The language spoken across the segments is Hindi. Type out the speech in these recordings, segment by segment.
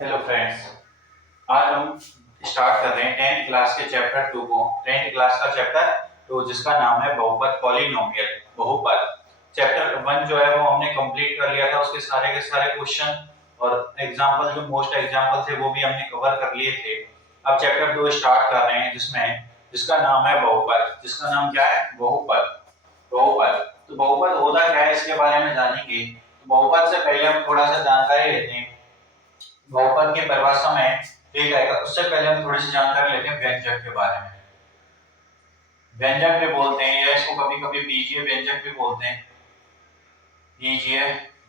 Hello friends. आज हम स्टार्ट कर रहे हैं 10th क्लास के चैप्टर 2 को। 10th क्लास का चैप्टर 2 जिसका नाम है बहुपद, पॉलिनोमियल, बहुपद। चैप्टर 1 जो है वो हमने कंप्लीट कर लिया था, उसके सारे के सारे क्वेश्चन और एग्जांपल, जो मोस्ट एग्जांपल थे वो भी हमने कवर कर लिए थे। अब चैप्टर 2 स्टार्ट कर रहे हैं जिसका नाम है बहुपद। जिसका नाम क्या है? बहुपद। बहुपद। तो बहुपद होता क्या है इसके बारे में जानेंगे। बहुपद से पहले हम थोड़ा सा जानकारी लेते हैं बहुपद की परिभाषा में। ठीक है, उससे पहले हम थोड़ी सी जानकारी लेते हैं व्यंजक के बारे में। व्यंजक भी बोलते हैं या इसको कभी कभी बीजीय व्यंजक भी बोलते हैं। बीजीय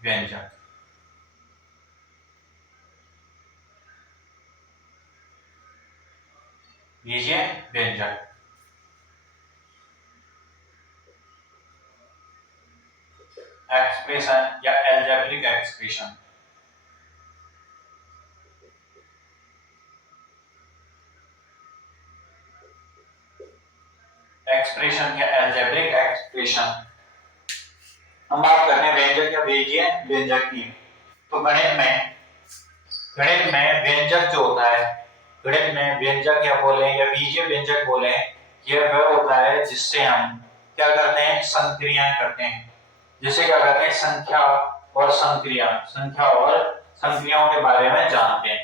व्यंजक। बीजीय व्यंजक। एक्सप्रेशन या एल्जेब्रिक एक्सप्रेशन। एक्सप्रेशन या एल्जेब्रिक एक्सप्रेशन। हम बात करते हैं व्यंजक या बीजीय व्यंजक की। तो गणित में व्यंजक जो होता है, गणित में व्यंजक या बोले या बीजीय व्यंजक बोले, यह वह होता है जिससे हम क्या करते हैं? संक्रियाएं करते हैं। जिसे क्या कहते हैं? संख्या और संक्रियाओं के बारे में जानते हैं।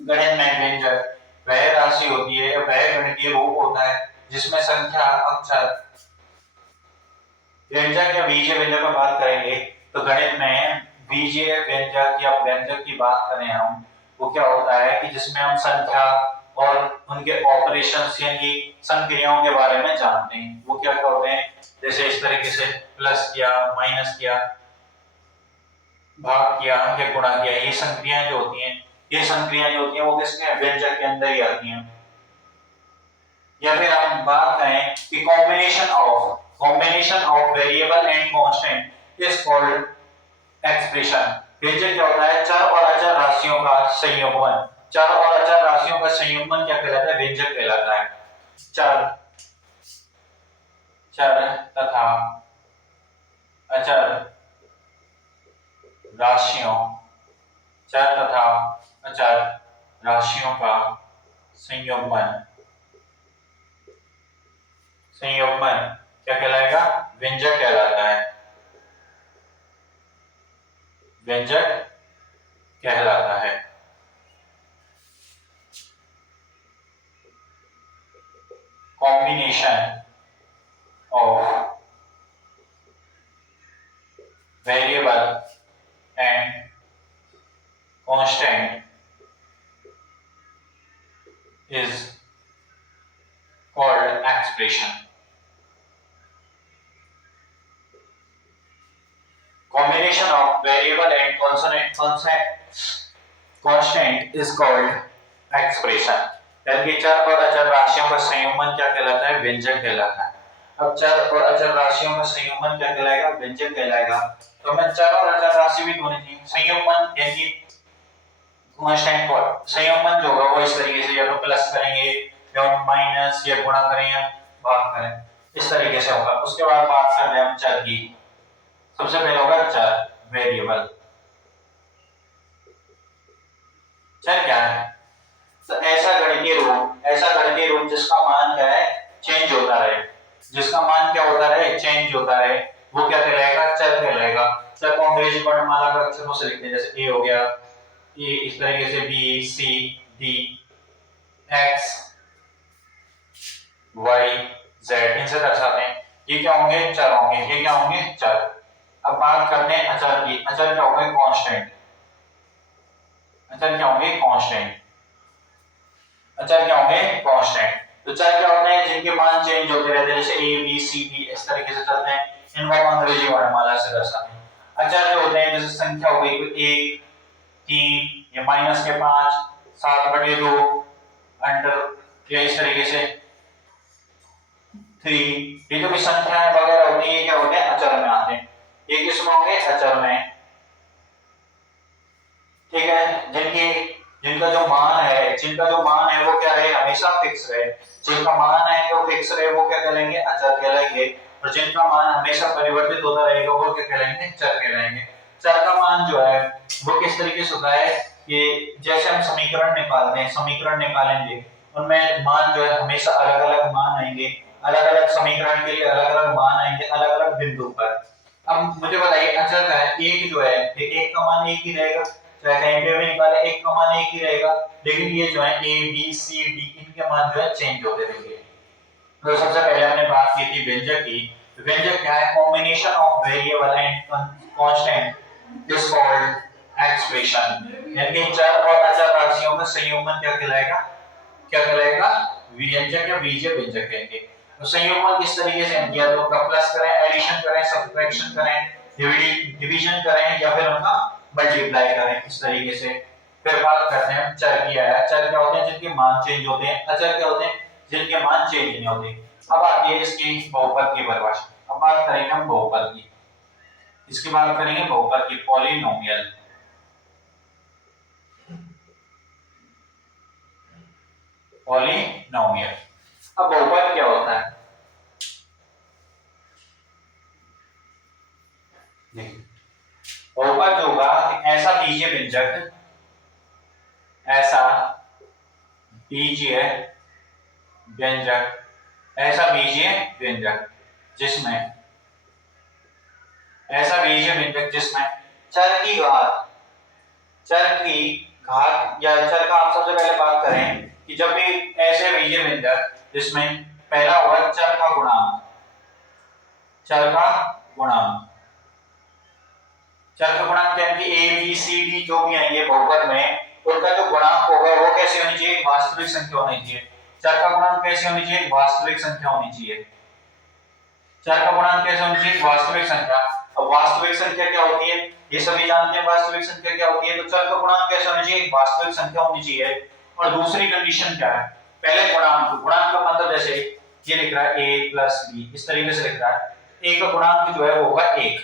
गणित में व्यंजक वह राशि होती है, वह गणितीय रूप होता है जिसमें संख्या, अक्षर। व्यंजक या बीजीय व्यंजक की बात करेंगे तो गणित में बीजीय व्यंजक या व्यंजक की बात करें हम, वो क्या होता है कि जिसमें हम संख्या और उनके ऑपरेशंस यानी संक्रियाओं के बारे में जानते हैं। वो क्या करते हैं? जैसे इस तरीके से प्लस किया, माइनस किया, भाग किया या गुणा किया, ये संक्रियाएं जो होती हैं वो किसके? व्यंजक के अंदर ही आती हैं। या फिर हम बात करें कि combination of variable and constant is called expression. व्यंजक क्या होता है? चर और अचर राशियों का संयोगन। चर और अचर राशियों का संयोगन क्या कहलाता है? व्यंजक कहलाता है। चर चर तथा अचर राशियों चर तथा अचर राशियों का संयोगन क्या कहलाएगा? व्यंजक कहलाता है। व्यंजक कहलाता है। Combination of variable and constant is called expression. Combination of variable and constant is called expression. यानी कि चर और अचर राशियों का संयोजन क्या कहलाता है? व्यंजक कहलाता है। अब चर और अचर राशियों का संयोजन क्या कहलाएगा? व्यंजक कहलाएगा। तो हमें चर और अचर राशि भी होनी चाहिए। संयोजन यानी कांस्टेंट को संयोजन जो होगा वो इस तरीके से, या तो प्लस करेंगे या माइनस, या गुणा करें या भाग करें, इस तरीके से होगा। उसके बाद बात करते हैं हम चर की। सबसे पहले होगा चर, वेरिएबल। चर क्या है? तो ऐसा गणितीय रूप जिसका मान क्या है? चेंज होता रहे। जिसका मान क्या होता रहे? चेंज होता रहे, वो क्या कहलाएगा? चर कहलाएगा। चर को अंग्रेजी वर्णमाला के अक्षरों से लिखते हैं, जैसे ए हो गया, ये इस तरीके से बी, सी, डी, एक्स, वाई, जेड, इनसे दर्शाते हैं। ये क्या होंगे? चर होंगे। ये क्या होंगे? चर। अब बात करते हैं अचर की। अचर क्या होंगे? कांस्टेंट। अचर क्या होंगे? कांस्टेंट। अचर क्या होंगे? कांस्टेंट। तो चर क्या होते हैं? जिनके मान चेंज होते रहते हैं, जैसे ए, बी, सी, डी, इस तरीके से चलते हैं। इनको हम अंग्रेजी वर्णमाला से दर्शाते हैं। अचर जो होते हैं, जैसे संख्या हो गई 1, 3, या -5, 7/2, अंडर, या इस तरीके से 3, ये जो भी संख्याएं वगैरह होती है, ये क्या होते हैं? अचर में आते हैं। ये किस में होंगे? अचर में। ठीक है। जिनका जो मान है वो क्या रहे? हमेशा फिक्स रहे। जिनका मान है जो फिक्स रहे वो क्या कहलाएंगे? अचर कहलाएंगे। और जिनका मान हमेशा परिवर्तित होता रहेगा वो क्या कहलाएंगे? चर कहलाएंगे। चर का मान जो है वो किस तरीके से होता है? कि जैसे हम समीकरण निकालते हैं, समीकरण निकालेंगे उनमें मान जो है हमेशा अलग अलग मान आएंगे, अलग अलग समीकरण के लिए अलग अलग मान आएंगे अलग अलग बिंदु पर। अब मुझे बताइए अचर का है एक जो है एक का मान एक ही रहेगा, चाहे कहीं पे भी निकाले एक का मान एक ही रहेगा, लेकिन ये जो है ए बी सी डी इनके मान जो है चेंज होते रहेंगे। तो सबसे पहले हमने बात की थी व्यंजक की। व्यंजक क्या है? Combination of variable and constant is called expression. यानी कि चर और अचर राशियों का संयोजन क्या कहलाएगा? क्या कहलाएगा? व्यंजक या बीजीय व्यंजक कहेंगे। तो संयोजन किस तरीके से किया? तो उनका प्लस करें, एडिशन करें, सब्ट्रैक्शन करें, डिवीजन करें या फिर उनका मल्टीप्लाई करें, इस तरीके से। फिर बात करते हैं चर की। चर क्या होते हैं? जिनके मान चेंज होते हैं। अचर क्या होते हैं? जिनके मान चेंज नहीं होते। अब आती है इसकी बहुपद की परिभाषा। अब बात करेंगे हम बहुपद की। इसकी बात करेंगे बहुपद की, पॉलिनोमियल। पॉलिनोमियल। अब बहुपद क्या होता है? बहुपद जो होगा ऐसा बीजीय व्यंजक, ऐसा बीजीय व्यंजक, ऐसा बीजीय व्यंजक जिसमें, ऐसा बीजीय व्यंजक जिसमें चर की घात, चर की घात या चर का हम सबसे पहले बात करें कि जब भी ऐसे बीजीय व्यंजक जिसमें पहला होगा चर का गुणांक, चर का गुणांक, चर का गुणांक यानी कि ए बी सी डी जो भी आएंगे बहुपद में, उनका जो गुणांक होगा वो कैसे होनी चाहिए? वास्तविक संख्या होनी चाहिए। चर का गुणांक कैसे होनी चाहिए? वास्तविक संख्या होनी चाहिए। चर का गुणांक कैसे होनी चाहिए? वास्तविक संख्या। अब वास्तविक संख्या क्या होती है? ये सभी जानते हैं वास्तविक संख्या क्या होती है। तो चर का गुणांक कैसे होना चाहिए? वास्तविक संख्या होनी चाहिए। और दूसरी कंडीशन क्या है? पहले गुणांक, गुणांक का मतलब जैसे ये लिख रहा है a प्लस b, इस तरीके से लिख रहा है। a का गुणांक जो है वो होगा 1,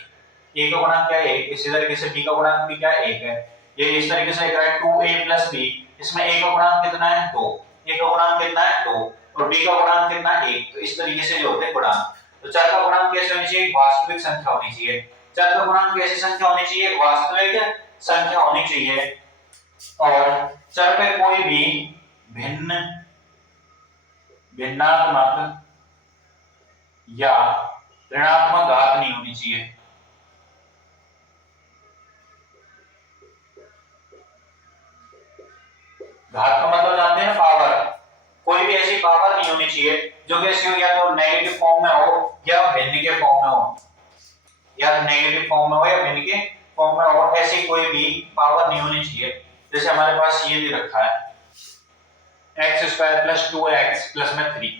a का गुणांक क्या है? 1। इसी तरीके से b का गुणांक भी क्या है? 1 है। ये इस तरीके से लिख रहा है 2a प्लस b, इसमें a का गुणांक कितना है? 2, a का गुणांक कितना है? 2, और b का गुणांक कितना है? 1। तो इस तरीके से जो होते हैं गुणांक। तो चर का गुणांक कैसे होनी चाहिए? वास्तविक संख्या होनी चाहिए। चर का गुणांक कैसी संख्या होनी चाहिए? वास्तविक संख्या होनी चाहिए। और चर पे कोई भी भिन्न, भिन्नात्मक या ऋणात्मक घात नहीं होनी चाहिए। घात का मतलब जानते हैं ना? पावर। कोई भी ऐसी पावर नहीं होनी चाहिए जो कैसी हो, या तो नेगेटिव फॉर्म में हो या भिन्न के फॉर्म में हो, या नेगेटिव फॉर्म में हो या भिन्न के फॉर्म में हो, ऐसी कोई भी पावर नहीं होनी चाहिए। जैसे हमारे पास ये भी रखा है x² + 2x + 3,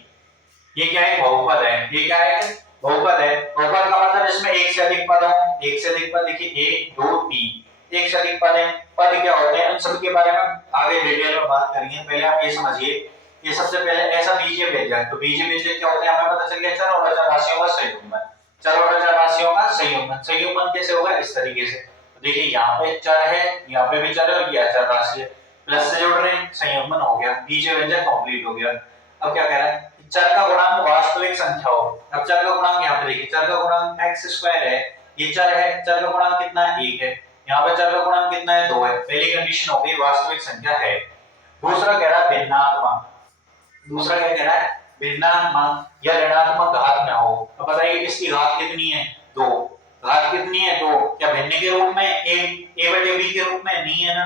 ये क्या है? बहुपद है। ये क्या है? बहुपद है। बहुपद का मतलब इसमें एक से अधिक पद हो। एक से अधिक पद देखिए 1 2 3, एक से अधिक पद है। पद क्या होते हैं उन सब के बारे में आगे डिटेल में बात करेंगे। पहले आप ये समझिए, ये सबसे पहले ऐसा बीजीय व्यंजक। तो बीजीय व्यंजक क्या होते हैं हमें पता चल गया, चर और अचर राशियों का संयुग्मन। चर और अचर राशियों का संयुग्मन। संयुग्मन कैसे होगा? इस तरीके से। देखिए यहाँ पे चर है, यहाँ पे भी चर है, और ये अचर राशि है, प्लस से जोड़ रहे हैं, संयुग्मन हो गया, बीजीय व्यंजक कंप्लीट हो गया। अब क्या कह रहा है? चर का गुणांक वास्तविक संख्या हो। अब चर का गुणांक यहाँ पे देखिए, चर का गुणांक x² है, ये चर है, चर का गुणांक कितना है? 1 है। यहाँ पे चर का गुणांक कितना है? 2 है। पहली कंडीशन हो गई वास्तविक संख्या है। दूसरा कह रहा है भिन्नात्मक। दूसरा क्या कह रहा है? भिन्नात्मक या ऋणात्मक घात ना हो। अब बताइए इसकी घात कितनी है? 2। घात कितनी है? 2। क्या भिन्न के रूप में? a/b के रूप में? नहीं है ना।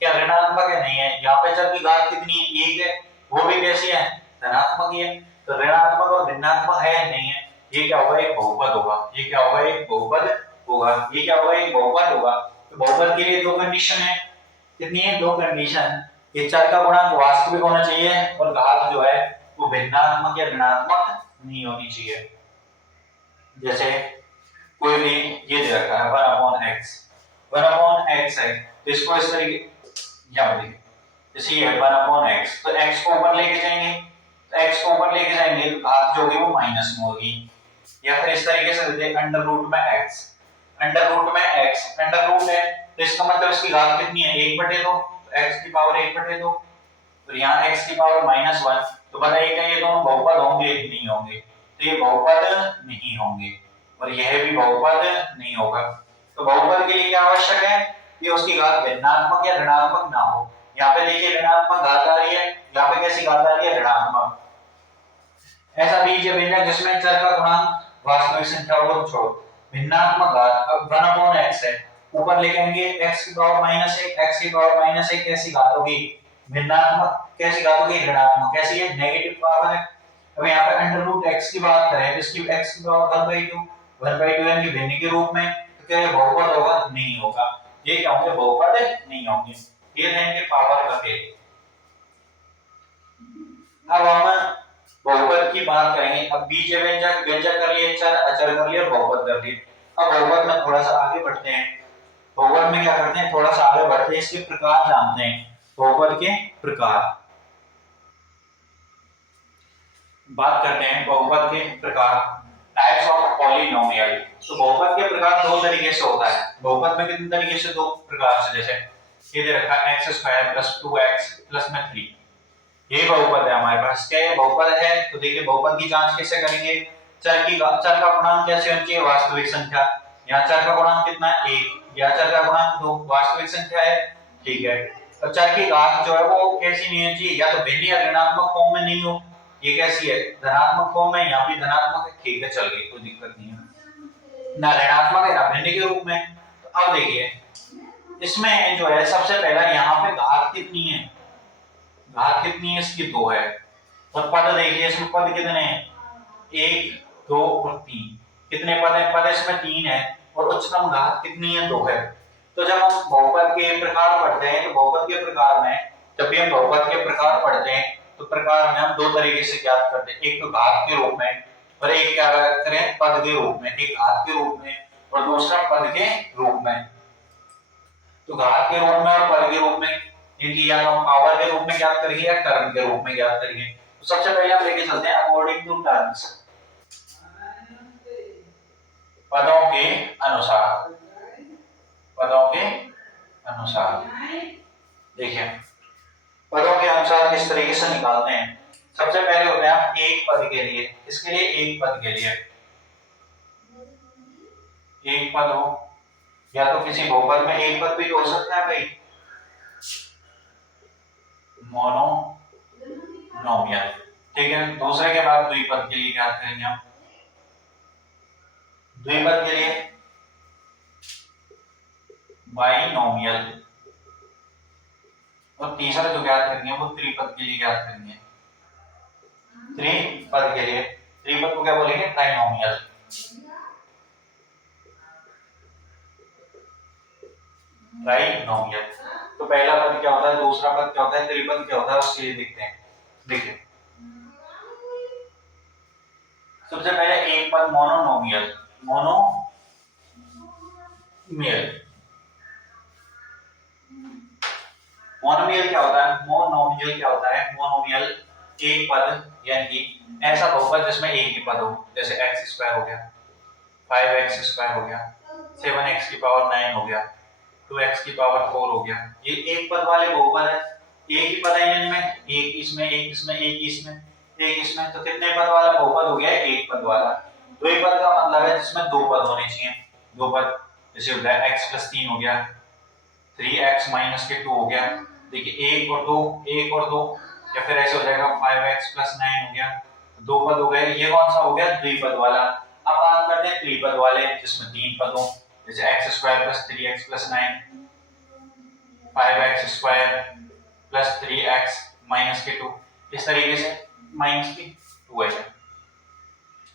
क्या ऋणात्मक है? नहीं है। यहाँ पे चर की घात कितनी है? 1 है। वो भी कैसी है? धनात्मक ही है। तो ऋणात्मक और भिन्नात्मक है? नहीं है। ये क्या होगा? एक बहुपद होगा। ये क्या होगा? एक बहुपद होगा। ये क्या होगा? एक बहुपद होगा। तो बहुपद के लिए दो कंडीशन है। कितनी है? दो कंडीशन। ये चर का गुणांक वास्तविक होना चाहिए और घात जो है वो भिन्नात्मक या ऋणात्मक नहीं होनी चाहिए। जैसे कोई भी ये दे रखा है 1/x, 1/x है, तो इसको इस तरीके या देखिए जैसे ये 1/x, तो x को ऊपर लेके जाएंगे, तो x को ऊपर लेके जाएंगे तो घात जो होगी वो माइनस में होगी। या फिर इस तरीके से देते हैं √x, √x अंडर रूट है, तो इसका मतलब इसकी घात कितनी है? 1/2, तो x की पावर 1/2, तो यहाँ x की पावर -1। तो बताइए क्या ये दोनों बहुपद होंगे? नहीं होंगे। तो ये बहुपद नहीं होंगे और यह भी बहुपद नहीं होगा। तो बहुपद के लिए क्या आवश्यक है? कि उसकी घात भिन्नात्मक या ऋणात्मक ना हो। यहाँ पे देखिए ऋणात्मक घात आ रही है, यहाँ पे कैसी घात आ रही है, ऋणात्मक। ऐसा बीजीय व्यंजक जिसमें चर का गुणांक वास्तविक संख्या को छोड़ो, भिन्नात्मक घात अब 1/x है, ऊपर लिखेंगे x की पावर -1, x की पावर -1 कैसी घात होगी, भिन्नात्मक, कैसी घात होगी, ऋणात्मक, कैसी है, नेगेटिव पावर है। अब यहाँ पे √x की बात करें तो इसकी x की पावर 1/2 यानी भिन्न के रूप में, तो क्या ये बहुपद होगा, नहीं होगा, ये क्या होंगे, बहुपद नहीं होंगे, ये रहेंगे पावर का खेल। अब हम बहुपद की बात करेंगे। अब बीजीय व्यंजक व्यंजक कर लिए, चर अचर कर लिए और बहुपद कर लिए। अब बहुपद में थोड़ा सा आगे बढ़ते हैं। बहुपद में क्या करते हैं, थोड़ा सा आगे बढ़ते हैं, इसके प्रकार जानते हैं, बहुपद के प्रकार बात करते हैं। बहुपद के प्रकार, टाइप्स ऑफ पॉलिनोमियल। तो बहुपद के प्रकार दो तरीके से होता है। बहुपद में कितने तरीके से, दो प्रकार से, जैसे ये दे रखा है x² + 2x + 3, ये बहुपद है हमारे पास। क्या ये बहुपद है, तो देखिए बहुपद की जांच कैसे करेंगे, चर का गुणांक कैसे होनी चाहिए, वास्तविक संख्या, यहाँ चर का गुणांक कितना है, 1, या चर का गुणांक 2, वास्तविक संख्या है, ठीक है। और चर की घात जो है वो कैसी नहीं होनी चाहिए, या तो भिन्न या ऋणात्मक फॉर्म में नहीं हो, ये कैसी है, धनात्मक फॉर्म में, यहाँ भी धनात्मक है, ठीक है, चल गई, कोई दिक्कत नहीं है, ना ऋणात्मक है ना भिन्न के रूप में। तो अब देखिए इसमें जो है सबसे पहला यहाँ पे घात कितनी है, घात कितनी है इसकी, 2 है। और पद देखिए इसमें पद कितने हैं, 1, 2 और 3, कितने पद है, पद इसमें 3 है, और उच्चतम घात कितनी है, 2 है। तो जब हम बहुपद के प्रकार पढ़ते हैं, तो बहुपद के प्रकार में जब भी हम बहुपद के प्रकार पढ़ते हैं तो प्रकार में हम दो तरीके से ज्ञात करते हैं, एक तो घात के रूप में और एक क्या करें, पद के रूप में, एक घात के रूप में और दूसरा पद के रूप में। तो घात के रूप में और पद के रूप में, इनकी या हम पावर के रूप में ज्ञात करेंगे या टर्म के रूप में ज्ञात करेंगे। तो सबसे पहले हम लेके चलते हैं अकॉर्डिंग टू टर्म्स, पदों के अनुसार, पदों के अनुसार। देखिए पदों के अनुसार किस तरीके से निकालते हैं। सबसे पहले होते हैं आप एक पद के लिए, इसके लिए एक पद के लिए एक पद हो, या तो किसी बहुपद में एक पद भी हो सकता है भाई, मोनोनोमियल, ठीक है। दूसरे के बाद द्विपद के लिए क्या करेंगे हम, द्विपद के लिए बाइनोमियल, और तीसरा जो ज्ञात करेंगे वो त्रिपद के लिए ज्ञात करेंगे, त्रिपद के लिए, त्रिपद को क्या बोलेंगे, ट्राइनोमियल। ट्राइनोमियल, तो पहला पद क्या होता है, दूसरा पद क्या होता है, त्रिपद क्या होता है, उसके लिए देखते हैं। देखिए सबसे पहले एक पद मोनोनोमियल, मोनोमियल, मोनोमियल क्या होता है, मोनोमियल क्या होता है, मोनोमियल एक पद, यानी ऐसा बहुपद जिसमें एक ही पद हो, जैसे x² हो गया, 5x² हो गया, 7x की पावर 9 हो गया, 2x की पावर 4 हो गया, ये एक पद वाले बहुपद है, एक ही पद है इनमें, एक इसमें, एक इसमें, एक इसमें, एक इसमें, तो कितने पद वाला बहुपद हो गया, एक पद वाला। द्विपद का मतलब है जिसमें दो पद होने चाहिए, दो पद, जैसे हो गया x + 3 हो गया, 3x - 2 हो गया, देखिए एक और दो, एक और दो, या फिर ऐसे हो जाएगा 5x + 9 हो गया, दो पद हो गए, ये कौन सा हो गया, द्विपद वाला। अब बात करते हैं त्रिपद वाले जिसमें तीन पद हो, जैसे x² + 3x + 9, 5x² + 3x - 2, इस तरीके से -2 है।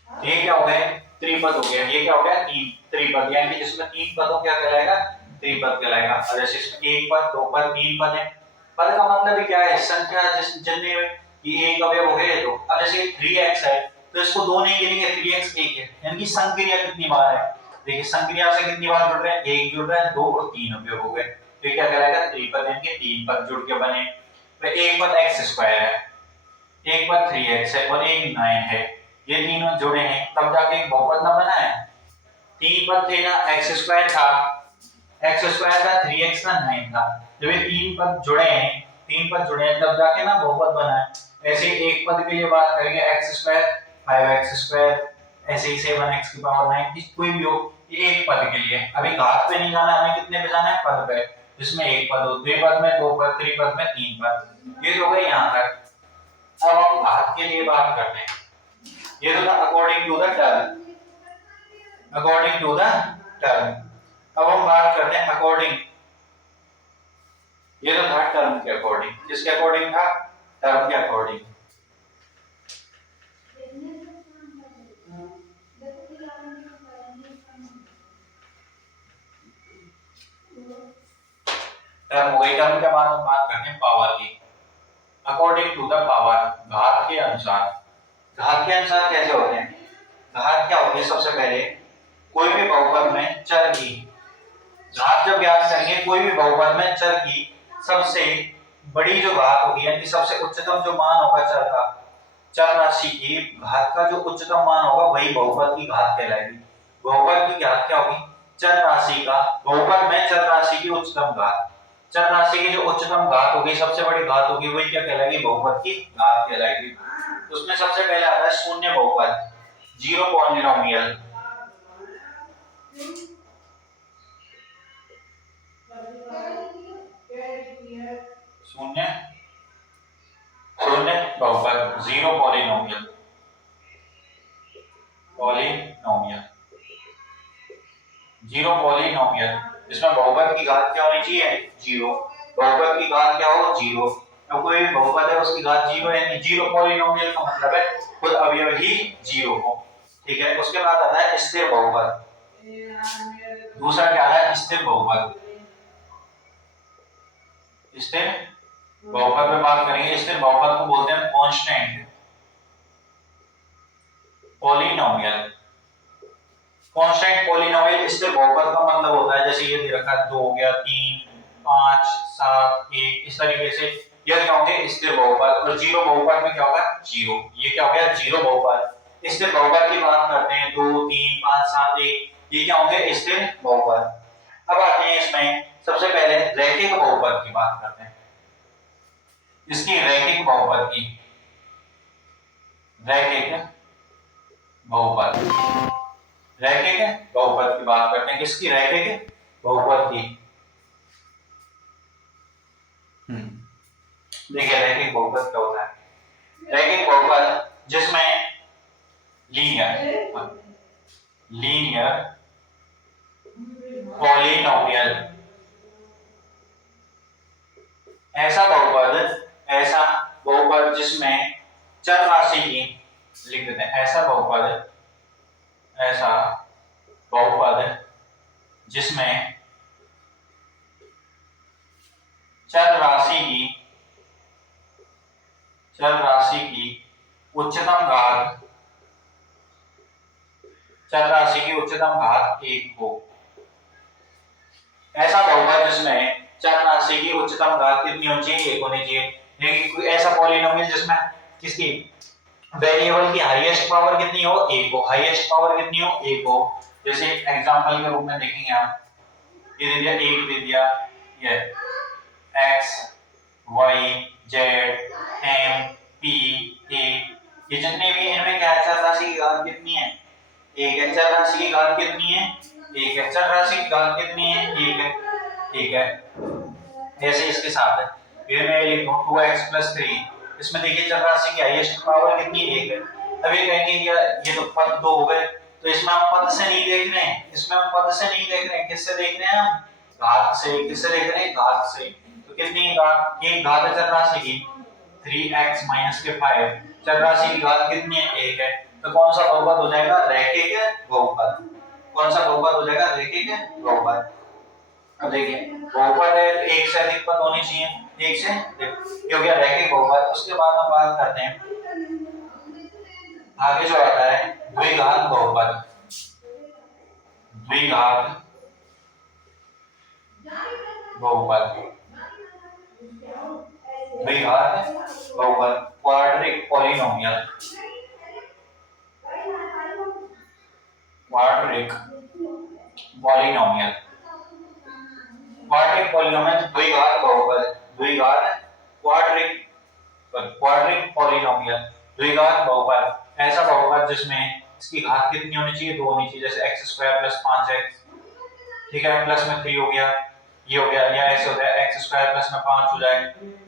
ये क्या हो गया, त्रिपद हो गया, ये क्या हो गया, तीन त्रिपद, यानी जिसमें तीन पद हो क्या कहलाएगा, त्रिपद कहलाएगा। और जैसे इसमें एक पद, दो पद, तीन पद है, पद का मतलब ही क्या है, संख्या जिनमें ये एक अवयव हो गए। तो अब जैसे 3x है तो इसको दो नहीं गिनेंगे, 3x एक है, यानी कि संक्रिया कितनी बार है, देखिए संक्रिया से कितनी बार जुड़ रहे हैं, एक जुड़ रहा है, दो और तीन अवयव हो गए, तो ये क्या कहलाएगा, त्रिपद, यानी कि तीन पद जुड़ के बने। तो एक पद x² है, एक पद 3x है और एक 9 है, ये तीनों जुड़े हैं तब जाके एक बहुपद ना बना है। तीन पद थे ना, x² था, x² था, 3x था, 9 था, जब ये तीन पद जुड़े हैं, तीन पद जुड़े हैं तब जाके ना बहुपद बना है। ऐसे एक पद के लिए बात करेंगे x², 5x², ऐसे ही 7x की पावर 9, कोई भी हो, ये एक पद के लिए। अभी घात पे नहीं जाना, हमें कितने पे जाना है, पद पे, जिसमें एक पद हो, द्विपद में दो पद, त्रिपद में तीन पद। ये तो गई यहाँ तक। अब हम घात के लिए बात करते हैं। ये तो था according to the term, according to the term. अब हम बात करते हैं अकॉर्डिंग। ये तो था टर्म के अकॉर्डिंग। किसके अकॉर्डिंग था, टर्म के अकॉर्डिंग। टर्म हो गई। टर्म के बाद हम बात करते हैं पावर की। अकॉर्डिंग टू द पावर, घात के अनुसार। घात के अनुसार कैसे होते हैं, घात क्या होती है, सबसे पहले कोई भी बहुपद में चर की घात जब ज्ञात करेंगे, कोई भी बहुपद में चर की सबसे बड़ी जो घात होगी, यानी सबसे उच्चतम जो मान होगा चर का, चर राशि की घात का जो उच्चतम मान होगा वही बहुपद की घात कहलाएगी। बहुपद की घात क्या होगी, चर राशि का, बहुपद में चर राशि की उच्चतम घात। चर राशि की जो उच्चतम घात होगी, सबसे बड़ी घात होगी, वही क्या कहलाएगी, बहुपद की घात कहलाएगी। उसमें सबसे पहले आता है शून्य बहुपद, जीरो पॉलिनोमियल। शून्य शून्य बहुपद, zero polynomial, polynomial, zero polynomial. इसमें बहुपद की घात क्या होनी चाहिए, जीरो। बहुपद की घात क्या हो, जीरो। अब कोई भी बहुपद है उसकी घात जीरो है, यानी जीरो पॉलिनोमियल का मतलब है खुद अवयव ही जीरो हो। ठीक है। उसके बाद आता है स्थिर बहुपद। दूसरा क्या है, स्थिर बहुपद। स्थिर बहुपद में बात करेंगे। स्थिर बहुपद को बोलते हैं कांस्टेंट पॉलिनोमियल। कांस्टेंट पॉलिनोमियल स्थिर बहुपद का मतलब होता है, जैसे ये दे रखा है 2 हो गया, 3, 5, 7, 1, इस तरीके से ये क्या होंगे, स्थिर बहुपद। और जीरो बहुपद में क्या होगा, जीरो। ये क्या हो गया, जीरो बहुपद। स्थिर बहुपद की बात करते हैं, 2, 3, 5, 7, 1, ये क्या होंगे, स्थिर बहुपद। अब आते हैं इसमें सबसे पहले रैखिक बहुपद की बात करते हैं। इसकी रैखिक बहुपद की, रैखिक बहुपद, रैखिक बहुपद की बात करते हैं। किसकी, रैखिक बहुपद की। देखिए रैखिक बहुपद क्या होता है, रैखिक बहुपद जिसमें लीनियर पॉलिनोमियल, ऐसा बहुपद जिसमें चर राशि की, लिख देते हैं ऐसा बहुपद जिसमें चर राशि की उच्चतम घात, चर राशि की उच्चतम घात 1 हो। ऐसा बहुपद जिसमें चर राशि की उच्चतम घात कितनी होनी चाहिए, 1 होनी चाहिए। लेकिन कोई ऐसा पॉलिनोमियल जिसमें किसकी, वेरिएबल की हाईएस्ट पावर कितनी हो, 1 हो। हाईएस्ट पावर कितनी हो, 1 हो। जैसे एग्जांपल के रूप में देखेंगे आप, ये दे दिया 1 दे दिया, ये x y z m p a, ये जितने भी इनमें क्या है, चर राशि की घात कितनी है, 1 है। चर राशि की घात कितनी है, 1 है। चर राशि की घात कितनी है, 1 है। ठीक है। जैसे इसके साथ है, ये मैं लिख दूं 2x + 3, इसमें देखिए चर राशि की हाईएस्ट पावर कितनी, 1 है। अब ये कहेंगे कि ये तो पद 2 हो गए, तो इसमें हम पद से नहीं देख रहे हैं, इसमें हम पद से नहीं देख रहे हैं, किससे देख रहे हैं हम, घात से। किससे देख रहे हैं, घात से। तो कितनी घात, एक घात है चर राशि की 3x - 5, चर राशि की घात कितनी है, 1 है। तो कौन सा बहुपद हो जाएगा, रैखिक बहुपद। कौन सा बहुपद हो जाएगा, रैखिक बहुपद। अब देखिए बहुपद है, एक से अधिक पद होने चाहिए, एक से ये हो गया रैखिक बहुपद। उसके बाद हम बात करते हैं, आगे जो आता है द्विघात बहुपद। द्विघात बहुपद, द्विघात बहुपद, quadric polynomial, quadric polynomial. Quadric polynomial द्विघात बहुपद, द्विघात क्वाड्रिक पॉलिनोमियल, द्विघात बहुपद, ऐसा बहुपद जिसमें इसकी घात कितनी होनी चाहिए, 2 होनी चाहिए। जैसे x स्क्वायर प्लस 5x, ठीक है, प्लस में 3 हो गया, ये हो गया, या ऐसे होता है x स्क्वायर प्लस में 5 हो जाए।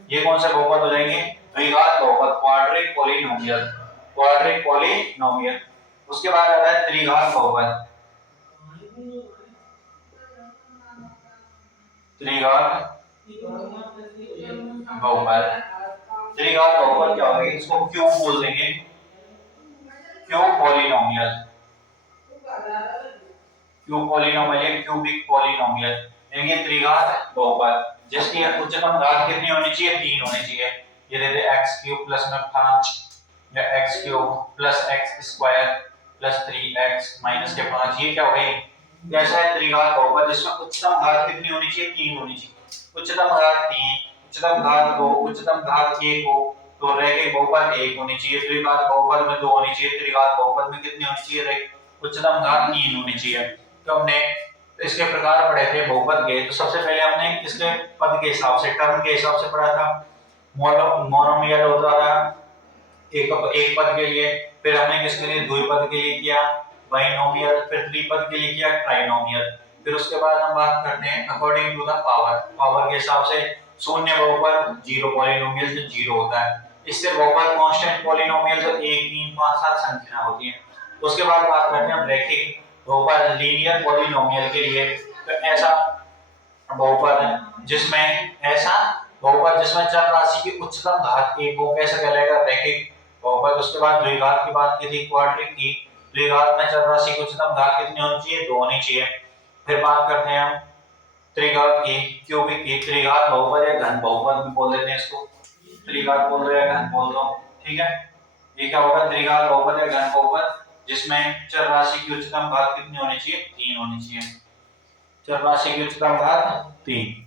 ये कौन सा बहुपद हो जाएंगे, द्विघात बहुपद, क्वाड्रिक पॉलिनोमियल, क्वाड्रिक पॉलिनोमियल। उसके बाद आता है त्रिघात बहुपद, त्रिघात बहुपद। त्रिघात बहुपद क्या होगा, इसको क्यूब बोल देंगे, क्यूब पॉलिनोमियल, क्यूब पॉलिनोमियल या क्यूबिक पॉलिनोमियल, यानी त्रिघात बहुपद जिसकी उच्चतम घात कितनी होनी चाहिए, 3 होनी चाहिए। ये दे दे x क्यूब प्लस में 5 या x cube plus x square plus 3x minus के 5, ये क्या हो गई, कैसा है, त्रिघात बहुपद जिसमें उच्चतम घात कितनी होनी चाहिए, 3 होनी चाहिए। उच्चतम घात 3, उच्चतम घात 2, उच्चतम घात 1 हो तो रह गई बहुपद 1 होनी चाहिए। द्विघात बहुपद में 2 होनी चाहिए, त्रिघात बहुपद में कितनी होनी चाहिए, रह उच्चतम घात 3 होनी चाहिए। तो हमने इसके प्रकार पढ़े थे बहुपद के, तो सबसे पहले हमने इसके पद के हिसाब से, टर्म के हिसाब से पढ़ा था। मोनोमियल होता था एक पद के लिए, फिर हमने किसके लिए, द्विपद के लिए किया बाइनोमियल, फिर त्रिपद के लिए किया ट्राइनोमियल। फिर उसके बाद हम बात करते हैं according to the power, power के हिसाब से शून्य बहुपद, जीरो पॉलिनोमियल जो जीरो होता है, इससे बहुपद कांस्टेंट पॉलिनोमियल जो 1 3 5 7 संख्या होती है। उसके बाद बात करते हैं हम रैखिक बहुपद, लीनियर पॉलिनोमियल के लिए, तो ऐसा बहुपद है जिसमें, ऐसा बहुपद जिसमें चर राशि की उच्चतम घात 1 हो, कैसा कहलाएगा, रैखिक बहुपद। उसके बाद द्विघात की बात की थी, क्वाड्रिक की, द्विघात में चर राशि की उच्चतम घात कितनी होनी चाहिए, 2 होनी चाहिए। फिर बात करते हैं हम त्रिघात की, क्यूबिक की, त्रिघात बहुपद या घन बहुपद भी बोल देते हैं इसको, त्रिघात बोल दो या घन बोल दो, ठीक है। ये क्या होगा, त्रिघात बहुपद या घन बहुपद जिसमें चर राशि की उच्चतम घात कितनी होनी चाहिए, 3 होनी चाहिए। चर राशि की उच्चतम घात 3।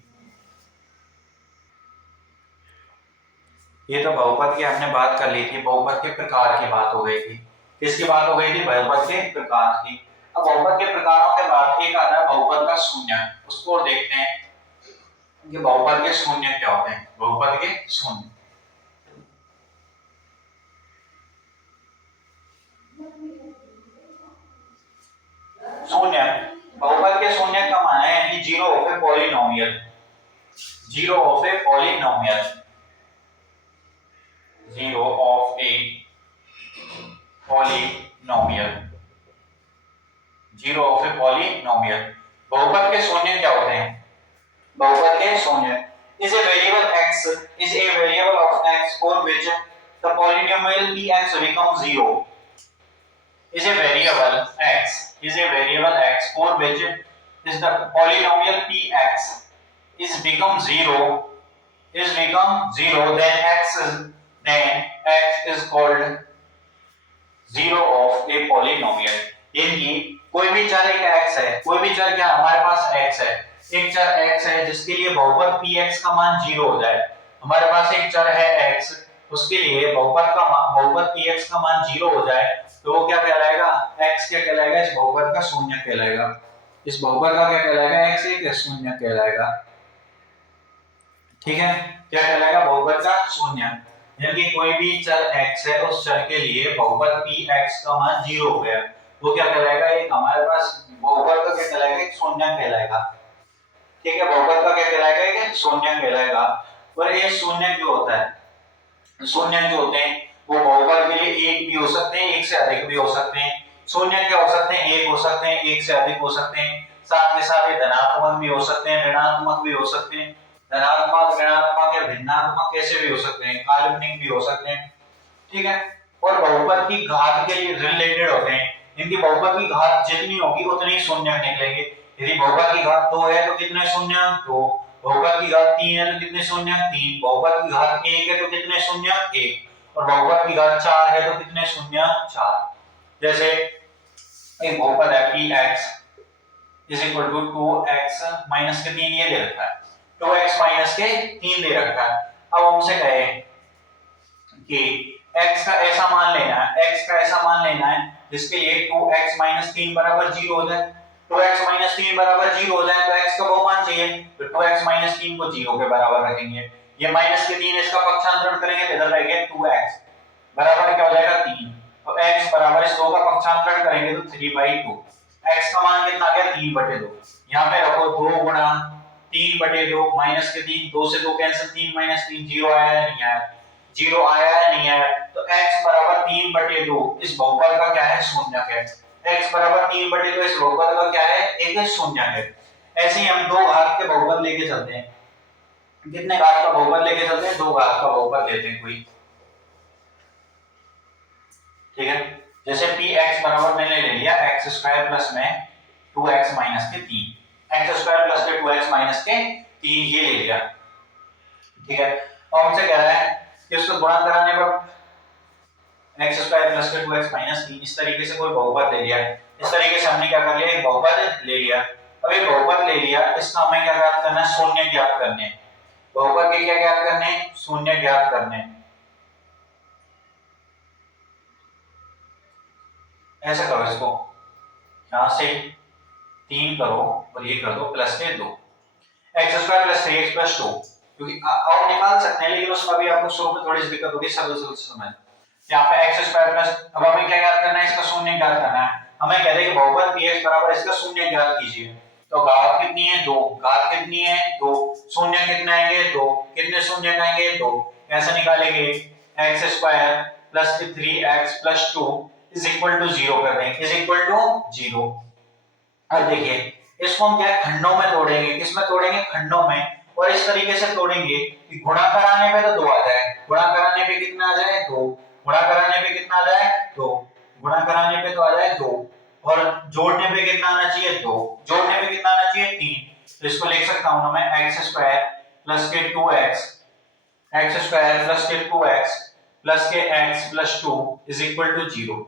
ये तो बहुपद की हमने बात कर ली थी, बहुपद के प्रकार की बात हो गई थी। किसकी बात हो गई थी, बहुपद के प्रकार की। अब बहुपद के प्रकारों के बाद एक आता है बहुपद का शून्य, उसको देखते हैं कि बहुपद के शून्य क्या होते हैं। बहुपद के शून्य, शून्य, बहुपद के शून्य का माना है कि zero of a polynomial, zero of a polynomial, zero of a polynomial, zero of a polynomial. बहुपद के शून्य क्या होते हैं, बहुपद के शून्य is a variable x, is a variable of x for which the polynomial px becomes 0, is a variable x, is a variable x for which is the polynomial px is become 0, is become 0, then x is called zero of a polynomial। यानी कोई भी चर एक x है, कोई भी चर क्या हमारे पास x है, एक चर x है जिसके लिए बहुपद px का मान 0 हो जाए। हमारे पास एक चर है x, उसके लिए बहुपद px का मान 0 हो जाए तो वो क्या कहलाएगा, x क्या कहलाएगा, इस बहुपद का शून्य कहलाएगा। इस बहुपद का क्या कहलाएगा, x एक शून्य कहलाएगा, ठीक है। क्या कहलाएगा, बहुपद का शून्य। यानी कि कोई भी चर x है, उस चर के लिए बहुपद px का मान 0 हो गया, वो क्या कहलाएगा, एक हमारे पास बहुपद का क्या कहलाएगा, एक शून्य कहलाएगा, ठीक है। बहुपद का क्या कहलाएगा, एक शून्य कहलाएगा। और ये शून्य जो होता है, शून्य जो होते हैं वो बहुपद के लिए एक भी हो सकते हैं, एक से अधिक भी हो सकते हैं। शून्य क्या हो सकते हैं, एक हो सकते हैं, एक से अधिक हो सकते हैं, साथ में साथ धनात्मक भी हो सकते हैं, ऋणात्मक भी हो सकते हैं, धनात्मक ऋणात्मक या भिन्नात्मक कैसे भी हो सकते हैं, काल्पनिक भी हो सकते हैं, ठीक है। और बहुपद की घात के लिए रिलेटेड होते हैं, इनकी बहुपद की घात जितनी होगी उतने शून्य निकलेंगे। यदि बहुपद की घात 2 है तो कितने शून्य, 2। बहुपद की घात 3 है तो कितने शून्य, 3। बहुपद की घात 1 है तो कितने शून्य, 1। और बहुपद की घात 4 है तो कितने शून्य, 4। जैसे एक बहुपद है px is equal to 2x minus के 3 ये दे रखा है, 2x minus के 3 दे रखा है। अब हमसे कहे कि x का ऐसा मान लेना है, x का ऐसा मान लेना है जिसके लिए 2x minus 3 बराबर 0 हो जाए। 2x minus 3 बराबर 0 हो जाए तो x का वो मान चाहिए, तो 2x minus 3 को 0 के बराबर रखेंगे। ये माइनस के 3 इसका पक्षांतरण करेंगे तो इधर रहेगा 2x बराबर क्या हो जाएगा 3। तो x बराबर इस 2 का पक्षांतरण करेंगे तो 3/2। x का मान कितना आ गया 3/2। यहाँ पे रखो 2 गुणा 3/2 माइनस के 3, 2 से 2 कैंसिल, 3 माइनस 3 0 आया है नहीं आया, 0 आया है नहीं आया, तो x बराबर 3/2 इस बहुपद का क्या है शून्यक है। x बराबर 3/2 इस बहुपद का क्या है एक शून्यक है। ऐसे ही हम दो घात के बहुपद लेके चलते हैं। कितने घात का बहुपद लेके चलते हैं, 2 घात का बहुपद लेते हैं कोई, ठीक है। जैसे px बराबर मैंने ले लिया x स्क्वायर प्लस में 2x माइनस के 3, x स्क्वायर प्लस के 2x माइनस के 3 ये ले लिया, ठीक है। और हमसे कह रहा है कि उसको गुणा कराने पर x स्क्वायर प्लस के 2x माइनस 3 इस तरीके से कोई बहुपद ले लिया। इस तरीके से हमने क्या कर लिया, एक बहुपद ले लिया। अब ये बहुपद ले लिया, इसका हमें क्या ज्ञात करना है, शून्य ज्ञात करने हैं। बहुपद के क्या ज्ञात करने हैं, शून्य ज्ञात करने हैं। ऐसा करो, इसको यहां से 3 करो और ये कर दो प्लस के 2, x square plus 3x plus 2, क्योंकि और निकाल सकते हैं लेकिन उसका भी आपको शुरू में थोड़ी सी दिक्कत होगी सरल समझ। यहाँ पे x स्क्वायर प्लस, अब हमें क्या ज्ञात करना है, इसका शून्य ज्ञात करना है। हमें कहते हैं कि बहुपद px बराबर इसका शून्य ज्ञात कीजिए। तो घात कितनी है 2, घात कितनी है 2, शून्य कितने आएंगे 2, कितने शून्य आएंगे 2, कैसे निकालेंगे, x square plus 3x plus 2 is equal to 0 कर देंगे, इज इक्वल टू 0। अब देखिए इसको हम क्या खंडों में तोड़ेंगे, किसमें तोड़ेंगे, खंडों में। और इस तरीके से तोड़ेंगे कि गुणा कराने पे तो 2 आ जाए, गुणा कराने पे कितना आ जाए 2, गुणा कराने पे कितना आ जाए 2, गुणा कराने पे तो आ जाए 2, और जोड़ने पे कितना आना चाहिए 2, जोड़ने पे कितना आना चाहिए 3। तो इसको लिख सकता हूं ना मैं x स्क्वायर प्लस के 2x, x स्क्वायर प्लस के 2x प्लस के x plus 2 is equal to 0।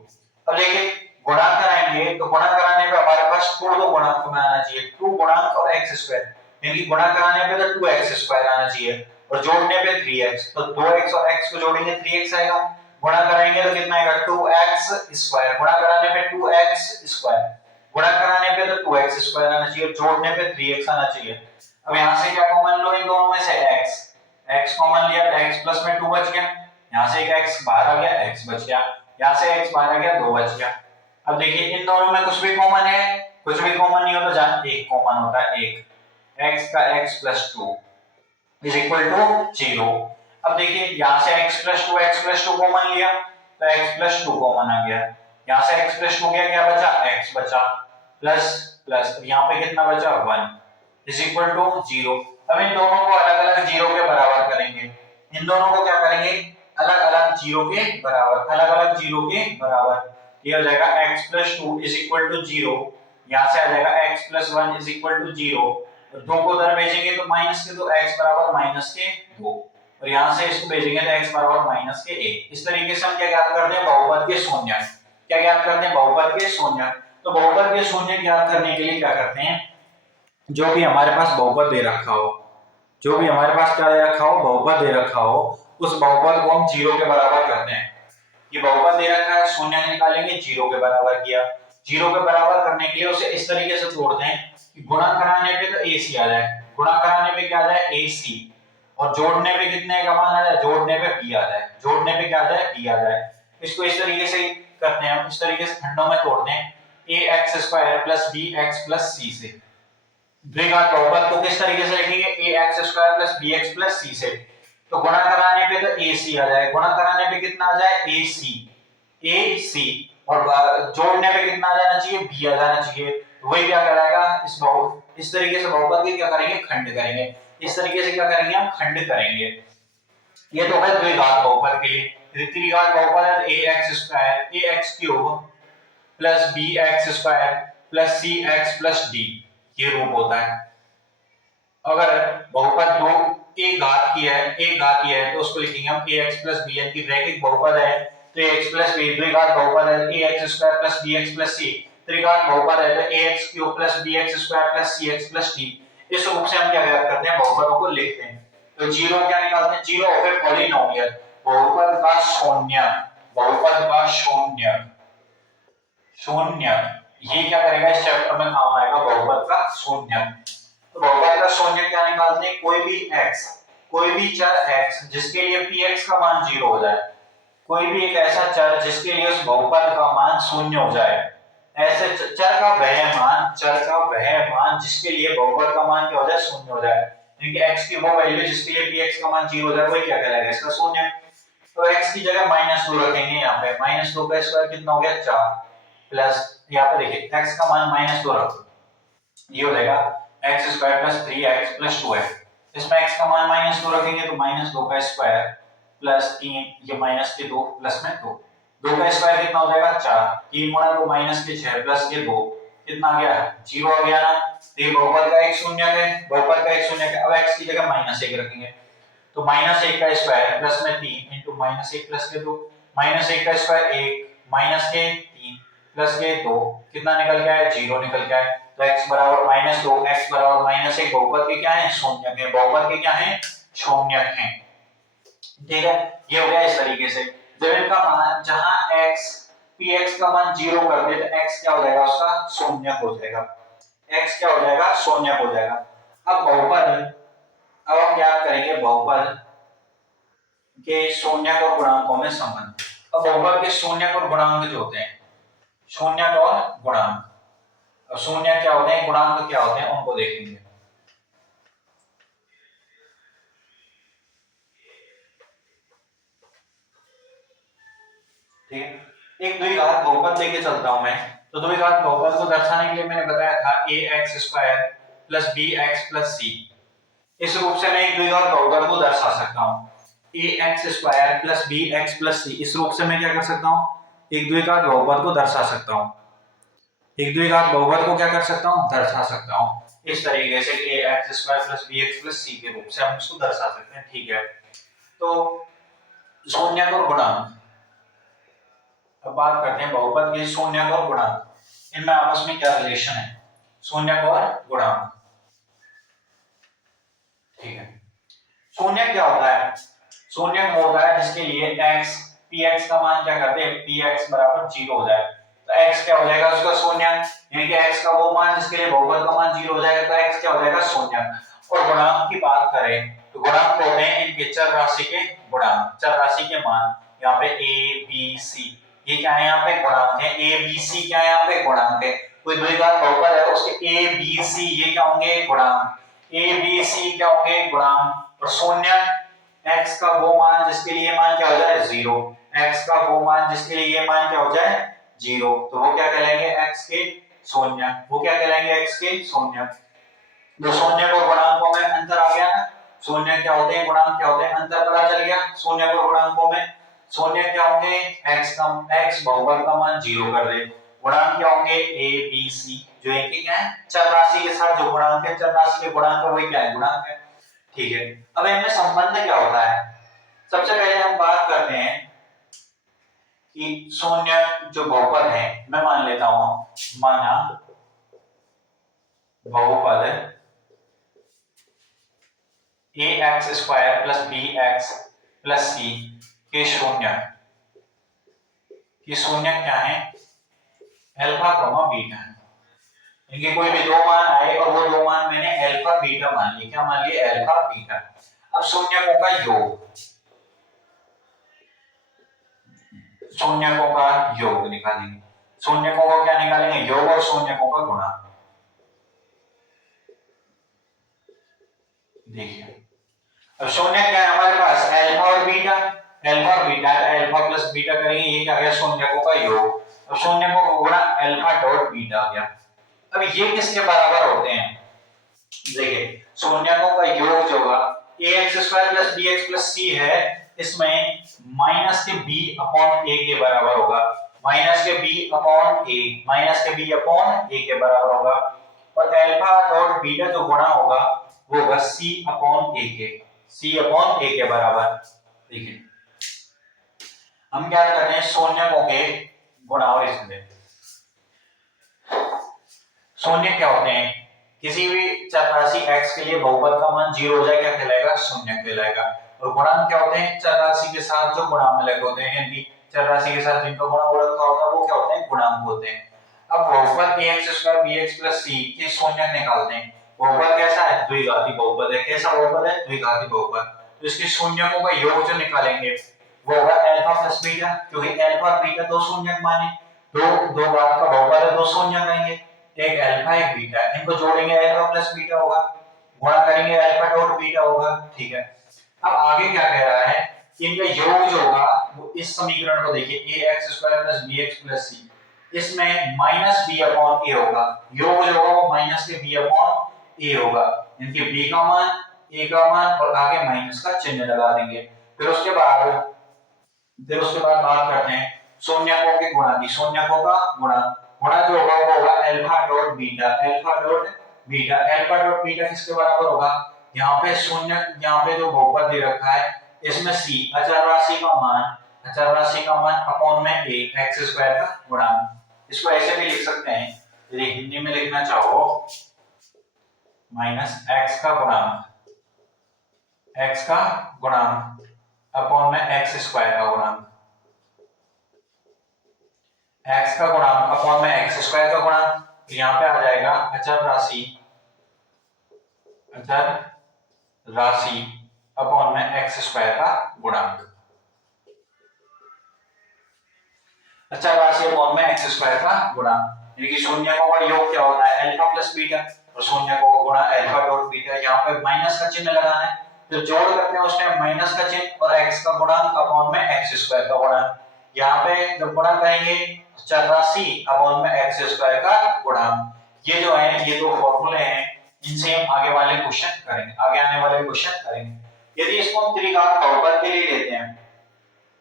अब देखिए गुणा कराएंगे तो गुणा कराने पे हमारे पास 2 गुणांक में आना चाहिए, 2 गुणांक और x स्क्वायर, यानी गुणा कराने पे तो 2x स्क्वायर आना चाहिए और जोड़ने पे 3x, तो 2x और x को जोड़ेंगे 3x आएगा, गुणा कराएंगे तो कितना आएगा 2x स्क्वायर, गुणा कराने पे 2x स्क्वायर, गुणा कराने पे तो 2x स्क्वायर आना चाहिए, जोड़ने पे 3x आना चाहिए। अब यहां से क्या कॉमन लो, इन दोनों में से x कॉमन लिया तो x प्लस में 2 बच गया, यहां से एक x बाहर आ गया, x बच गया, यहां से x बाहर आ गया 2 बच गया। अब देखिए इन दोनों में कुछ भी कॉमन है, कुछ भी कॉमन नहीं होता, जहां एक कॉमन होता है एक, x का x plus 2 is equal to 0। अब देखिए यहां से x प्लस 2 कॉमन लिया तो x प्लस 2 कॉमन आ गया, यहां से x प्लस 2 गया, क्या बचा x बचा, प्लस प्लस यहां पे कितना बचा 1 इज इक्वल टू 0। अब इन दोनों को अलग अलग 0 के बराबर करेंगे, इन दोनों को क्या करेंगे अलग अलग 0 के बराबर, अलग अलग 0 के बराबर, ये हो जाएगा x plus 2 is equal to 0, यहां से आ जाएगा x plus 1 is equal to 0, और 2 को उधर भेजेंगे तो माइनस के, तो x बराबर माइनस के 2, और यहां से इसको भेजेंगे तो x बराबर माइनस के 1। इस तरीके से हम क्या ज्ञात करते हैं, बहुपद के शून्य, क्या ज्ञात करते हैं, बहुपद के शून्य। तो बहुपद के शून्य ज्ञात करने के लिए क्या करते हैं, जो भी हमारे पास बहुपद दे रखा हो, जो भी हमारे पास क्या दे रखा हो, बहुपद दे रखा हो, उस बहुपद को हम 0 के बराबर करते हैं। ये बहुपद दे रखा है, शून्य निकालेंगे 0 के बराबर किया, 0 के बराबर करने के लिए उसे इस तरीके से तोड़ते हैं कि गुणा कराने पे तो ac आ जाए, गुणा कराने पे क्या आ जाए ac, और जोड़ने पे कितने का मान आ जाए, जोड़ने पे b आ जाए, जोड़ने पे क्या आ जाए b आ जाए। इसको इस तरीके से करते हैं हम, इस तरीके से खंडों में तोड़ते हैं ax square plus bx plus c से। द्विघात बहुपद को किस तरीके से लिखेंगे, ax square plus bx plus c से, तो गुणा कराने पे तो ac आ जाए, गुणा कराने पे कितना आ जाए ac, और जोड़ने पे कितना आ जाना चाहिए b आ जाना चाहिए। वही क्या कराएगा, इस तरीके से बहुपद के क्या करेंगे, खंड करेंगे, इस तरीके से क्या करेंगे हम खंड करेंगे। ये तो है द्विघात बहुपद के लिए। त्रिघात बहुपद है ax square ax cube plus bx square plus cx plus d, ये रूप होता है। अगर बहुपद दो एक घात की है तो उसको लिखेंगे हम ax प्लस b, यानी कि रैखिक बहुपद है तो ax प्लस b, द्विघात बहुपद है ax square plus bx plus c, त्रिघात बहुपद है तो ax cube plus bx square plus cx plus d। इस रूप से हम क्या करते हैं, बहुपदों को लिखते हैं। तो जीरो क्या निकालते हैं, जीरो ऑफ ए पॉलिनोमियल, बहुपद का शून्य, बहुपद का शून्य, शून्य ये क्या करेगा, इस चैप्टर में काम आएगा बहुपद का शून्य। तो बहुपद का शून्य क्या निकालते हैं, कोई भी x, कोई भी चर x जिसके लिए px का मान 0 हो जाए, कोई भी एक ऐसा चर जिसके लिए उस बहुपद का मान शून्य हो जाए, ऐसे चर का वह मान जिसके लिए बहुपद का मान क्या हो जाए, शून्य हो जाए, क्योंकि x की वो वैल्यू जिसके लिए px का मान 0 हो जाए वही क्या कहलाएगा, इसका शून्य। तो x की जगह -2 रखेंगे, यहाँ पे -2 का स्क्वायर कितना हो गया 4, प्लस यहाँ पे देखिए x का मान -2 रखो, ये हो जाएगा x square plus 3x plus 2 है। इसमें x का मान -2 रखेंगे तो -2 का स्क्वायर प्लस 3, ये माइनस के 2 प्लस में 2, 2 का स्क्वायर कितना हो जाएगा 4, 3 गुणा 2 माइनस के 6 प्लस के 2 कितना आ गया 0 आ गया ना। तो ये बहुपद का एक शून्य है, बहुपद का एक शून्य है। अब x की जगह -1 रखेंगे तो -1 का स्क्वायर प्लस में 3 इंटू -1 प्लस के 2, -1 का स्क्वायर 1 माइनस के 3 प्लस के 2 कितना निकल के आया 0 निकल के आया। तो x बराबर -2, x बराबर -1 बहुपद के क्या है शून्य है, बहुपद के क्या है शून्य है। ठीक है, ये हो गया इस तरीके से। जब इनका मान जहां x px का मान 0 कर दे तो x क्या हो जाएगा उसका शून्य हो जाएगा, x क्या हो जाएगा शून्य हो जाएगा। अब बहुपद, अब हम क्या करेंगे बहुपद के शून्यक और गुणांकों में संबंध। अब बहुपद के शून्यक और गुणांक जो होते हैं, शून्यक और गुणांक, अब शून्यक क्या होते हैं गुणांक क्या होते हैं उनको देखेंगे। ठीक है, एक द्विघात बहुपद लेके चलता हूं मैं। तो द्विघात बहुपद को दर्शाने के लिए मैंने बताया था ax² plus bx plus c, इस रूप से मैं एक द्विघात बहुपद को दर्शा सकता हूं। ax² plus bx plus c, इस रूप से मैं क्या कर सकता हूं एक द्विघात बहुपद को दर्शा सकता हूं, एक द्विघात बहुपद को क्या कर सकता हूं दर्शा सकता हूं इस तरीके से ax² plus bx plus c के रूप से हम इसको दर्शा सकते हैं। ठीक है, तो शून्यक और गुणांक, अब बात करते हैं बहुपद के शून्यक और गुणांक, इनमें आपस में क्या रिलेशन है शून्यक और गुणांक। ठीक है, शून्यक क्या होता है, शून्यक होता है जिसके लिए x px का मान क्या करते हैं px बराबर 0 हो जाए, तो x क्या हो जाएगा उसका शून्यक, यानी कि x का वो मान जिसके लिए बहुपद का मान 0 हो जाएगा तो x क्या हो जाएगा शून्यक। और गुणांक की बात करें तो गुणांक होते हैं इनके चर राशि के गुणांक, चर राशि के मान, यहाँ पे a b c ये क्या है यहाँ पे गुणांक है, a b c क्या है यहाँ पे गुणांक है। कोई द्विघात बहुपद है उसके a b c ये क्या होंगे गुणांक, a b c क्या होंगे गुणांक। और शून्य x का वो मान जिसके लिए मान क्या हो जाए 0, x का वो मान जिसके लिए ये मान क्या हो जाए 0, तो वो क्या कहलाएंगे x के शून्य, वो क्या कहलाएंगे x के शून्य। तो शून्य और गुणांकों में अंतर आ गया ना, शून्य क्या होते हैं गुणांक क्या होते हैं, अंतर पता चल गया शून्य और गुणांकों में। शून्य क्या होंगे x बहुपद का मान 0 कर दे, गुणांक क्या होंगे a b c जो एक क्या है चर राशि के साथ जो गुणांक है, चर राशि के गुणांक वही क्या है गुणांक है। ठीक है, अब इनमें संबंध क्या होता है, सबसे पहले हम बात करते हैं कि शून्य जो बहुपद है, मैं मान लेता हूं माना बहुपद ax² plus bx plus c के शून्यक, ये शून्यक क्या है अल्फा कॉमा बीटा है, इनके कोई भी दो मान आए और वो दो मान मैंने अल्फा बीटा मान लिए, क्या मान लिए अल्फा बीटा। अब शून्यकों का योग, शून्यकों का योग निकालेंगे, शून्यकों का क्या निकालेंगे योग और शून्यकों का गुणा। देखिए अब शून्य क्या है हमारे पास अल्फा और बीटा, अल्फा और बीटा, अल्फा प्लस बीटा करेंगे ये क्या गया शून्यकों का योग, अब शून्यकों का गुणा अल्फा डॉट बीटा आ गया। अब ये किसके बराबर होते हैं, देखिए शून्यकों का योग जो होगा ax² plus bx plus c है, इसमें माइनस के b अपॉन a के बराबर होगा, माइनस के b अपॉन a, माइनस के b अपॉन a के बराबर होगा। और अल्फा डॉट बीटा जो गुणा होगा वो होगा c अपॉन a के, c अपॉन a के बराबर। देखिए हम क्या करते हैं शून्यकों के गुणा और इसमें, शून्य क्या होते हैं किसी भी चर राशि x के लिए बहुपद का मान 0 हो जाए क्या कहलाएगा शून्य कहलाएगा। और गुणांक क्या होते हैं चर राशि के साथ जो गुणांक लगे होते हैं, यानी चर राशि के साथ जिनका गुणा हो रखा होता है वो क्या होते हैं गुणांक होते हैं। अब बहुपद ax² bx प्लस c के शून्य निकालते हैं, बहुपद कैसा है द्विघाती बहुपद है, कैसा बहुपद है द्विघाती बहुपद, तो इसके शून्यकों का योग जो निकालेंगे वो होगा अल्फा प्लस बीटा, क्योंकि अल्फा और बीटा दो शून्यक मान है, दो बार का बहुपद है, दो शून्यक आएंगे, एक अल्फा एक बीटा, इनको जोड़ेंगे अल्फा प्लस बीटा होगा, गुणा करेंगे अल्फा डॉट बीटा होगा। ठीक है, अब आगे क्या कह रहा है कि इनका योग जो होगा वो इस समीकरण को देखिए ax² + bx + c, इसमें माइनस b अपॉन a होगा, योग जो होगा वो माइनस के b अपॉन a होगा, इनके b का मान a का मान और आगे माइनस का चिन्ह लगा देंगे। फिर उसके बाद बात करते हैं शून्यकों के गुणा की, शून्यकों का गुणा जो होगा वो होगा alpha dot beta, alpha dot beta किसके बराबर होगा, यहाँ पे शून्य, यहाँ पे जो बहुपद दे रखा है इसमें c अचर राशि का मान अपॉन में a x² का गुणांक, इसको ऐसे भी लिख सकते हैं यदि हिंदी में लिखना चाहो माइनस x का गुणांक अपॉन में x² का गुणांक, x का गुणांक अपॉन में x² का गुणांक, यहाँ पे आ जाएगा अचर राशि अपॉन में x² का गुणांक, अचर राशि अपॉन में x² का गुणांक, यानी कि शून्यकों का योग क्या होता है अल्फा प्लस बीटा और शून्यकों का गुणा अल्फा डॉट बीटा, यहाँ पे माइनस का चिन्ह लगाना है, तो जोड़ करते हैं उसमें माइनस का चिन्ह और x का गुणांक अपॉन में x² का गुणांक, यहाँ पे जब गुणा करेंगे अचर राशि अपॉन में x² का गुणांक, ये जो है ये दो फॉर्मूले हैं, इनसे हम आगे आने वाले क्वेश्चन करेंगे। यदि इसको हम त्रिघात बहुपद के लिए लेते हैं,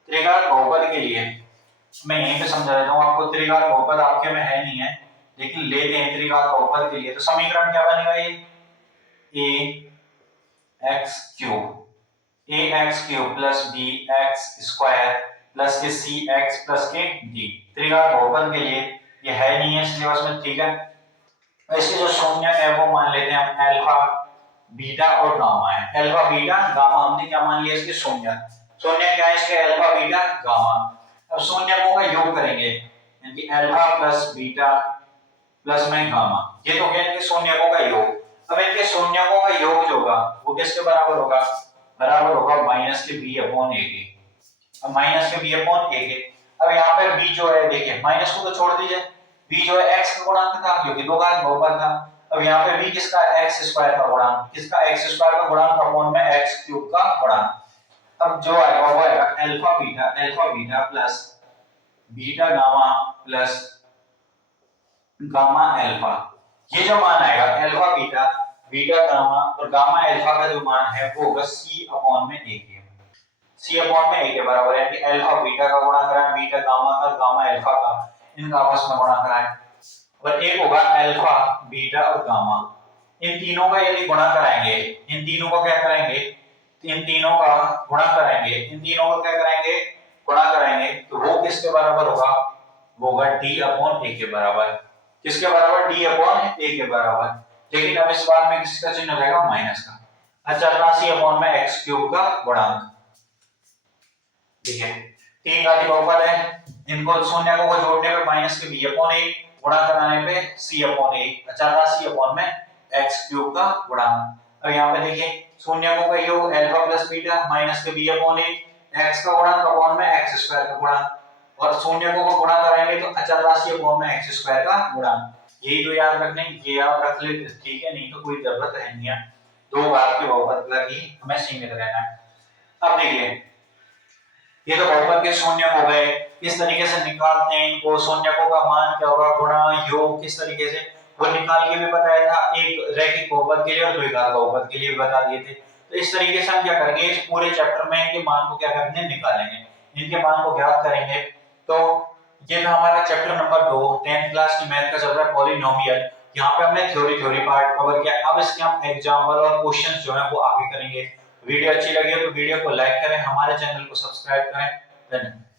त्रिघात बहुपद के लिए मैं यहीं पे समझा देता हूं आपको, त्रिघात बहुपद आपके में है नहीं है लेकिन लेते हैं त्रिघात बहुपद के लिए, तो समीकरण क्या बनेगा ये ax³ प्लस bx² प्लस के cx प्लस के d, त्रिघात बहुपद के लिए ये है नहीं है सिलेबस में। ठीक है, इसके जो शून्य है वो मान लेते हैं हम अल्फा बीटा और गामा है, अल्फा बीटा गामा हमने क्या मान लिया इसके शून्य क्या है इसके अल्फा बीटा गामा। अब शून्यकों का योग करेंगे यानी कि अल्फा प्लस बीटा प्लस में गामा, ये तो गया इनके शून्यकों का योग। अब इनके शून्यकों का योग जो होगा वो किसके बराबर होगा माइनस के b अपॉन a के, अब माइनस के b अपॉन a के, अब यहाँ पर b जो है देखिए माइनस को तो छोड़ दीजिए, b जो है x का गुणांक था क्योंकि दो घात बहुपद था, अब यहाँ पे b किसका x² का गुणांक अपॉन में x³ का गुणांक, अब जो आएगा वो आएगा alpha beta plus beta gamma plus gamma alpha, ये जो मान आएगा अल्फा बीटा गामा और गामा अल्फा का जो मान है वो होगा c अपॉन में a के बराबर है, कि अल्फा बीटा का गुणा कराएं बीटा गामा का गामा अल्फा का, इनका आपस में गुणा कराएं, और एक होगा अल्फा बीटा और गामा, इन तीनों का यदि गुणा कराएंगे, इन तीनों का क्या करेंगे गुणा करेंगे तो वो किसके बराबर होगा, वो होगा d अपॉन a के बराबर, किसके बराबर d अपॉन a के बराबर, लेकिन अब इस बार में किसका चिन्ह हो जाएगा माइनस का, अचर राशि अपॉन में x³ का गुणांक। ठीक है, तीन घाती बहुपद है, इनको शून्यकों को जोड़ने पे माइनस के b अपॉन a, गुणा कराने पे c अपॉन a, अचर राशि अपॉन में x³ का गुणांक। अब यहाँ पे देखिए शून्यकों का योग अल्फा प्लस बीटा माइनस के b अपॉन a, x का गुणांक अपॉन में x² का गुणांक, और शून्यकों को गुणा करेंगे तो अचर राशि अपॉन में x² का गुणांक, यही तो याद रखने, ये आप रख ले ठीक है, नहीं तो कोई जरूरत है नहीं है, दो बार के बहुपद तक ही हमें सीमित रहना है। अब देखिए ये तो बहुपद के शून्यक हो गए, किस तरीके से निकालते हैं इनको, शून्यकों का मान क्या होगा, गुणा योग किस तरीके से वो निकाल के भी बताया था, एक रैखिक बहुपद के लिए और द्विघात बहुपद के लिए भी बता दिए थे। तो इस तरीके से हम क्या करेंगे इस पूरे चैप्टर में इनके मान को क्या करेंगे निकालेंगे, इनके मान को ज्ञात करेंगे। तो ये था हमारा चैप्टर नंबर 2 10th क्लास की मैथ का चल रहा है पॉलिनोमियल, यहाँ पे हमने थ्योरी पार्ट कवर किया, अब इसके हम एग्जांपल और क्वेश्चंस जो है वो आगे करेंगे। वीडियो अच्छी लगी हो तो वीडियो को लाइक करें, हमारे चैनल को सब्सक्राइब करें। धन्यवाद।